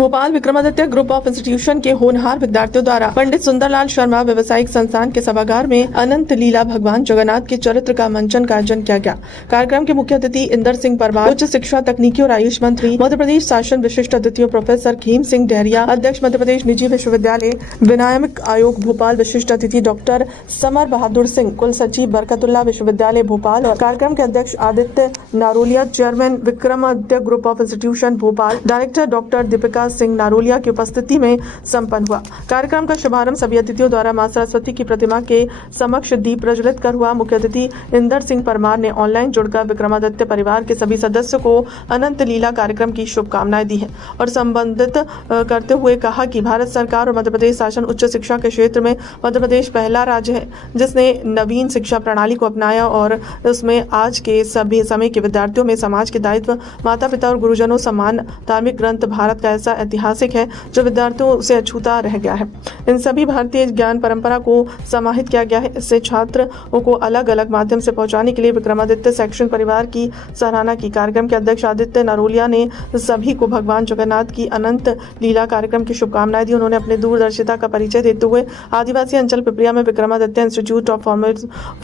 Bhopal Vikramaditya group of institution के होनहार विद्यार्थियों द्वारा पंडित सुंदरलाल शर्मा व्यवसायिक संस्थान के सभागार में अनंत लीला भगवान जगन्नाथ के चरित्र का मंचन का आयोजन किया गया। कार्यक्रम के मुख्य अतिथि इंदर सिंह परमार, उच्च शिक्षा, तकनीकी और आयुष मंत्री मध्य प्रदेश शासन, विशिष्ट अतिथियों प्रोफेसर खीम सिंह डहरिया, अध्यक्ष मध्य प्रदेश निजी विश्वविद्यालय विनायक आयोग भोपाल, विशिष्ट अतिथि डॉक्टर समर बहादुर सिंह, कुल सचिव बरकतुल्ला विश्वविद्यालय भोपाल और कार्यक्रम के अध्यक्ष Aditya Naroliya, chairman Vikramaditya group of institution Bhopal, director doctor Deepika Singh Naroliya की उपस्थिति में संपन्न हुआ। कार्यक्रम का शुभारंभ सभी अतिथियों द्वारा मां सरस्वती की प्रतिमा के समक्ष दीप प्रज्वलित कर हुआ। मुख्य अतिथि इंदर सिंह परमार ने ऑनलाइन जुड़कर विक्रमादित्य परिवार के सभी सदस्यों को अनंत लीला कार्यक्रम की शुभकामनाएं दी है और संबंधित करते हुए कहा कि भारत सरकार और मध्य प्रदेश शासन उच्च शिक्षा के क्षेत्र में मध्य प्रदेश पहला राज्य है जिसने नवीन शिक्षा प्रणाली को अपनाया और उसमें आज के सभी समय के विद्यार्थियों में समाज के दायित्व, माता पिता और गुरुजनों सम्मान, धार्मिक ग्रंथ भारत का ऐसा ऐतिहासिक है जो विद्यार्थियों से अछूता रह गया है। इन सभी भारतीय ज्ञान परंपरा को समाहित किया गया है। इससे छात्रों को अलग अलग माध्यम से पहुंचाने के लिए विक्रमादित्य शैक्षणिक परिवार की सराहना की। कार्यक्रम के अध्यक्ष आदित्य नारोलिया ने सभी को भगवान जगन्नाथ की अनंत लीला कार्यक्रम की शुभकामनाएं दी। उन्होंने अपने दूरदर्शिता का परिचय देते हुए आदिवासी अंचल पिपरिया में विक्रमादित्य इंस्टीट्यूट ऑफ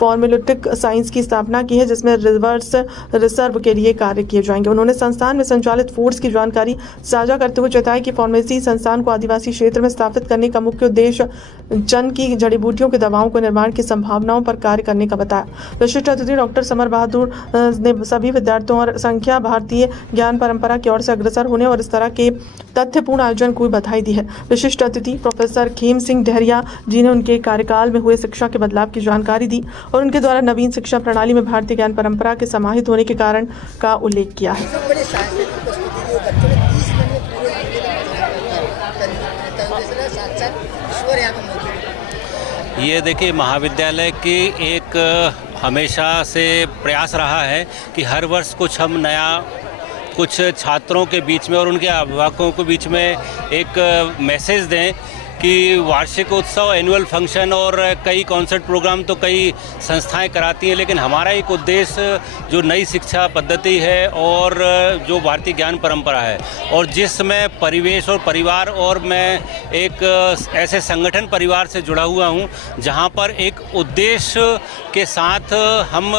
फॉर्मुलेटिक साइंस की स्थापना की है जिसमें रिवर्स रिजर्व के लिए कार्य किए जाएंगे। उन्होंने संस्थान में संचालित फूड्स की जानकारी साझा करते हुए बताया कि फार्मेसी संस्थान को आदिवासी क्षेत्र में स्थापित करने का मुख्य उद्देश्य जन की जड़ी बूटियों के दवाओं के निर्माण की संभावनाओं पर कार्य करने का बताया। विशिष्ट अतिथि डॉक्टर समर बहादुर ने सभी विद्यार्थियों और संख्या भारतीय ज्ञान परंपरा की ओर से अग्रसर होने और इस तरह के तथ्यपूर्ण आयोजन को बधाई दी है। विशिष्ट अतिथि प्रोफेसर खीम सिंह डहरिया जी ने उनके कार्यकाल में हुए शिक्षा के बदलाव की जानकारी दी और उनके द्वारा नवीन शिक्षा प्रणाली में भारतीय ज्ञान परंपरा के समाहित होने के कारण का उल्लेख किया है। ये देखिए, महाविद्यालय की एक हमेशा से प्रयास रहा है कि हर वर्ष कुछ हम नया, कुछ छात्रों के बीच में और उनके अभिभावकों के बीच में एक मैसेज दें कि वार्षिक उत्सव, एनुअल फंक्शन और कई कॉन्सर्ट प्रोग्राम तो कई संस्थाएं कराती हैं, लेकिन हमारा एक उद्देश्य जो नई शिक्षा पद्धति है और जो भारतीय ज्ञान परंपरा है और जिसमें परिवेश और परिवार, और मैं एक ऐसे संगठन परिवार से जुड़ा हुआ हूं जहां पर एक उद्देश्य के साथ हम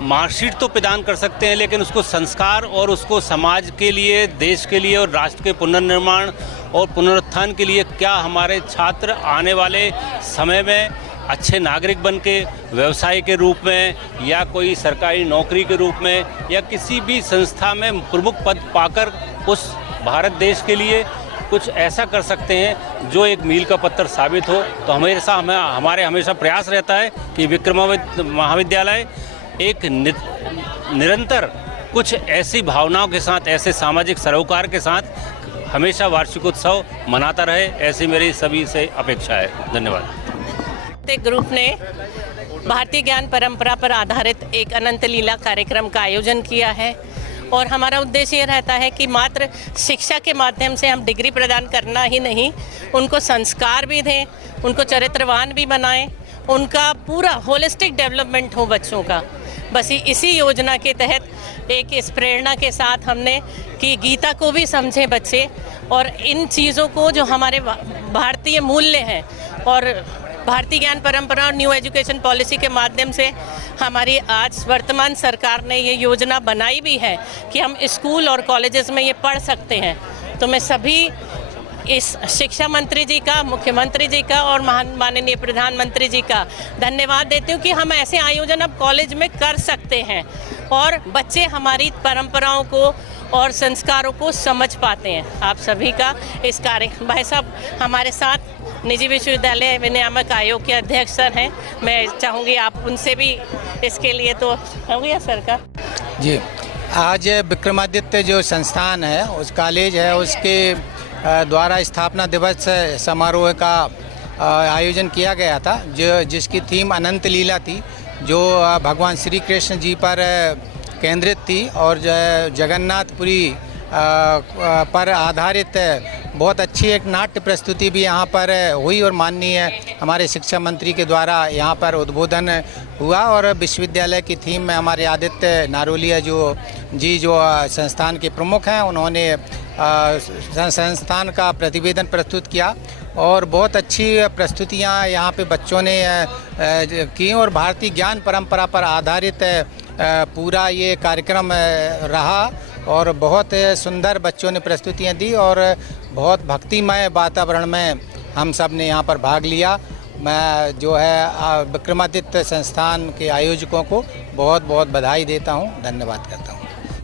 मार्कशीट तो प्रदान कर सकते हैं लेकिन उसको संस्कार और उसको समाज के लिए, देश के लिए और राष्ट्र के पुनर्निर्माण और पुनरुत्थान के लिए क्या हमारे छात्र आने वाले समय में अच्छे नागरिक बन के व्यवसाय के रूप में या कोई सरकारी नौकरी के रूप में या किसी भी संस्था में प्रमुख पद पाकर उस भारत देश के लिए कुछ ऐसा कर सकते हैं जो एक मील का पत्थर साबित हो। तो हमारे हमेशा प्रयास रहता है कि विक्रमादित्य महाविद्यालय एक निरंतर कुछ ऐसी भावनाओं के साथ, ऐसे सामाजिक सरोकार के साथ हमेशा वार्षिक उत्सव मनाता रहे, ऐसी मेरी सभी से अपेक्षा है। धन्यवाद। ग्रुप ने भारतीय ज्ञान परंपरा पर आधारित एक अनंत लीला कार्यक्रम का आयोजन किया है और हमारा उद्देश्य ये रहता है कि मात्र शिक्षा के माध्यम से हम डिग्री प्रदान करना ही नहीं, उनको संस्कार भी दें, उनको चरित्रवान भी बनाएं, उनका पूरा होलिस्टिक डेवलपमेंट हो बच्चों का। बस इसी योजना के तहत एक इस प्रेरणा के साथ हमने कि गीता को भी समझें बच्चे और इन चीज़ों को जो हमारे भारतीय मूल्य हैं और भारतीय ज्ञान परंपरा और न्यू एजुकेशन पॉलिसी के माध्यम से हमारी आज वर्तमान सरकार ने ये योजना बनाई भी है कि हम स्कूल और कॉलेजेस में ये पढ़ सकते हैं। तो मैं सभी इस शिक्षा मंत्री जी का, मुख्यमंत्री जी का और माननीय प्रधानमंत्री जी का धन्यवाद देती हूँ कि हम ऐसे आयोजन अब कॉलेज में कर सकते हैं और बच्चे हमारी परंपराओं को और संस्कारों को समझ पाते हैं। आप सभी का इस कार्य, भाई साहब हमारे साथ निजी विश्वविद्यालय विनियामक आयोग के अध्यक्ष सर हैं, मैं चाहूँगी आप उनसे भी इसके लिए तो हो गया सर का जी। आज विक्रमादित्य जो संस्थान है, उस कॉलेज है, उसके द्वारा स्थापना दिवस समारोह का आयोजन किया गया था जिसकी थीम अनंत लीला थी, जो भगवान श्री कृष्ण जी पर केंद्रित थी और जगन्नाथपुरी पर आधारित बहुत अच्छी एक नाट्य प्रस्तुति भी यहाँ पर हुई और माननीय हमारे शिक्षा मंत्री के द्वारा यहाँ पर उद्बोधन हुआ और विश्वविद्यालय की थीम में हमारे आदित्य नारोलिया जो संस्थान के प्रमुख हैं, उन्होंने संस्थान का प्रतिवेदन प्रस्तुत किया और बहुत अच्छी प्रस्तुतियाँ यहाँ पे बच्चों ने की और भारतीय ज्ञान परंपरा पर आधारित पूरा ये कार्यक्रम रहा और बहुत सुंदर बच्चों ने प्रस्तुतियाँ दी और बहुत भक्तिमय वातावरण में हम सब ने यहाँ पर भाग लिया। मैं जो है विक्रमादित्य संस्थान के आयोजकों को बहुत बहुत बधाई देता हूँ, धन्यवाद करता हूँ।